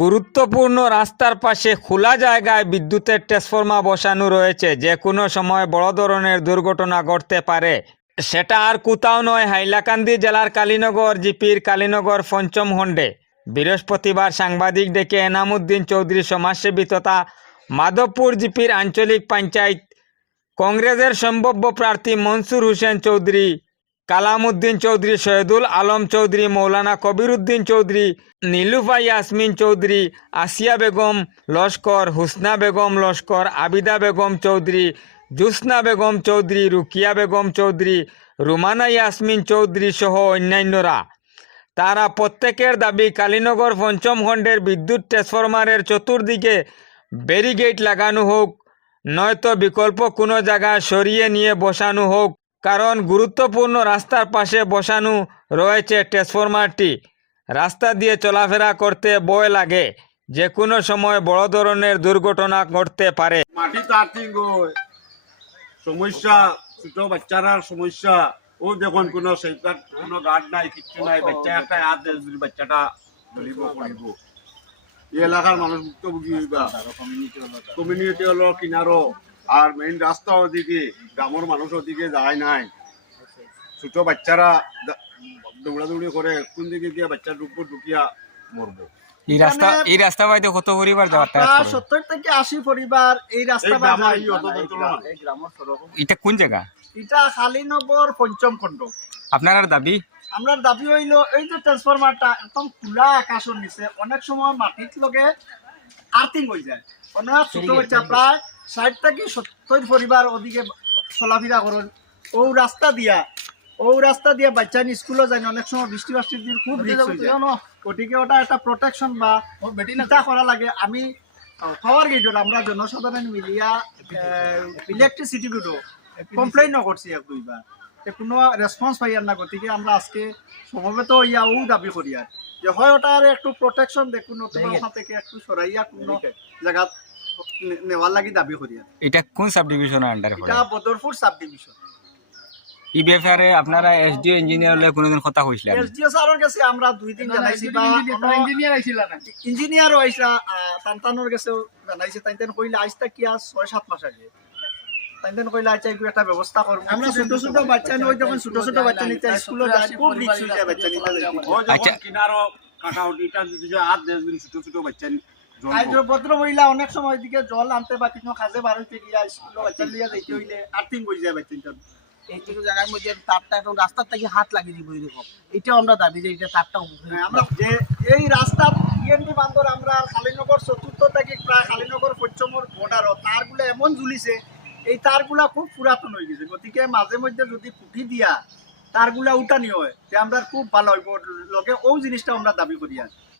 গুরুত্বপূর্ণ রাস্তার পাশে খোলা জায়গায় বিদ্যুতের ট্রান্সফরমার বসানো রয়েছে, যে কোনো সময় বড় ধরনের দুর্ঘটনা ঘটতে পারে। সেটা আর কোথাও নয়, হাইলাকান্দি জেলার কালীনগর জিপির কালীনগর পঞ্চম খণ্ডে বৃহস্পতিবার সাংবাদিক ডেকে এনামুদ্দিন চৌধুরী সমাজসেবী তথা মাধবপুর জিপির আঞ্চলিক পঞ্চায়েত কংগ্রেসের সম্ভাব্য প্রার্থী মনসুর হোসেন চৌধুরী, কালামউদ্দিন চৌধুরী, শহীদুল আলম চৌধুরী, মৌলানা কবির উদ্দিন চৌধুরী, নীলুফা ইয়াসমিন চৌধুরী, আসিয়া বেগম লস্কর, হুসনা বেগম লস্কর, আবিদা বেগম চৌধুরী, জুসনা বেগম চৌধুরী, রুকিয়া বেগম চৌধুরী, রুমানা ইয়াসমিন চৌধুরী সহ অন্যান্যরা। তারা প্রত্যেকের দাবি কালীনগর পঞ্চম খণ্ডের বিদ্যুৎ ট্রান্সফরমারের চতুর্দিকে ব্যারিকেড লাগানো হোক, নয়তো বিকল্প কোনো জায়গায় সরিয়ে নিয়ে বসানো হোক, কারণ গুরুত্বপূর্ণ রাস্তার পাশে বসানো রয়েছে ট্রান্সফরমারটি। রাস্তা দিয়ে চলাফেরা করতে ভয় লাগে, যে কোনো সময় বড় ধরনের দুর্ঘটনা ঘটতে পারে। মাটি তার্থিং সমস্যা, ছোট বাচ্চারার সমস্যা। ও দেখুন কোনো সেফগার্ড, কোনো গার্ড নাই, কিচ্ছু নাই। বাচ্চা একটা হাত দেয়, যদি বাচ্চাটা ধরিব পড়িব। এই এলাকার মানুষ ভুক্তভোগী হইবা। কমিউনিটি হলো কিনারো, আর মেইন রাস্তা ওদিকে, গ্রামের মানুষ ওদিকে যায় নাই। ছোট বাচ্চারা দৌড়াদৌড়ি করে, কোন দিকে গিয়ে বাচ্চার উপর ঢুকিয়া মরবো। এই রাস্তা বাইতে কত পরিবার যাতায়াত করে? 70 থেকে 80 পরিবার এই রাস্তা বাজার। এটা কোন জায়গা? এটা কালীনগর পঞ্চম খণ্ড। আপনার দাবি? আমরা দাবি হইলো এই যে ট্রান্সফরমারটা একদম খোলা আকাশের নিচে, অনেক সময় মাটির লগে আর্থিং হয়ে যায়। অনেক ছোট বাচ্চা প্রায় 60 থেকে 70 পরিবার ওদিকে চলাফেরা করেন। ও রাস্তা দিয়া বাচ্চা স্কুলে যায় না, অনেক সময় বৃষ্টি বাষ্টির দিন খুব রিস্ক হয়ে যায়। গতিকে ওটা একটা প্রোটেকশন বা বেটিটা করা লাগে। আমি পাওয়ার গেটর আমরা জনসাধারণ মিলিয়া ইলেকট্রিসিটি বিলও কমপ্লেইনও করছি এক দুইবার, কোনো রেসপন্স পাই না। গতিকে আমরা আজকে সমবেত হইয়া ও দাবি করি আর যে হয় ওটার একটু প্রোটেকশন দেখুন, ওটা থেকে একটু সরাইয়া কোনো জায়গা নেওয়ার লাগি দাবি করি আর। এটা কোন সাব ডিভিশনের আন্ডারে পড়ে? এটা বদরপুর সাব ডিভিশন। এই ব্যাপারে আপনারা এসডিও ইঞ্জিনিয়ার লয়ে কোনদিন কথা কইছিলেন? এসডিও স্যারের কাছে আমরা 2 দিন জানাইছি, বা ইঞ্জিনিয়ার আইছিল না, ইঞ্জিনিয়ারও আইসা তান্তানোর কাছেও জানাইছে। তাইতেন কইলে আইসটা কি আজ 6-7 মাস আগে তাইতেন কইলে আচ্ছা একটু একটা ব্যবস্থা করব। আমরা ছোট ছোট বাচ্চা নিয়ে যখন ছোট বাচ্চা নিতে স্কুলে যায়, খুব রিস্ক হয়ে যায় বাচ্চা নিতে। আচ্ছা, কিনারো কাটাউটিটা যদি হাত দেয়, ছোট বাচ্চা ভদ্র মহিলা অনেক সময় দিকে জল আনতে বা কিছু কাজে বার হইতে গিয়া স্কুলে বাচ্চা লিয়া যাইতে হইলে আর্থিং হয়ে যায় বাচ্চাটা। এইটুকু জায়গার মধ্যে তারটা একদম রাস্তার থেকে হাত লাগিয়ে দিব এরকম। এটাও আমরা দাবি যে এটা তারটা আমরা যে এই রাস্তা বিএনপি বান্ধব আমরা কালীনগর চতুর্থ থেকে প্রায় কালীনগর পশ্চিমর বর্ডারও তারগুলো এমন ঝুলিছে, এই তারগুলা খুব পুরাতন হয়ে গেছে। গতিকে মাঝে মধ্যে যদি পুঁটি দিয়া তারগুলা উঠানি হয়, আমরা খুব ভালো হইব। লগে ও জিনিসটা আমরা দাবি করি আর।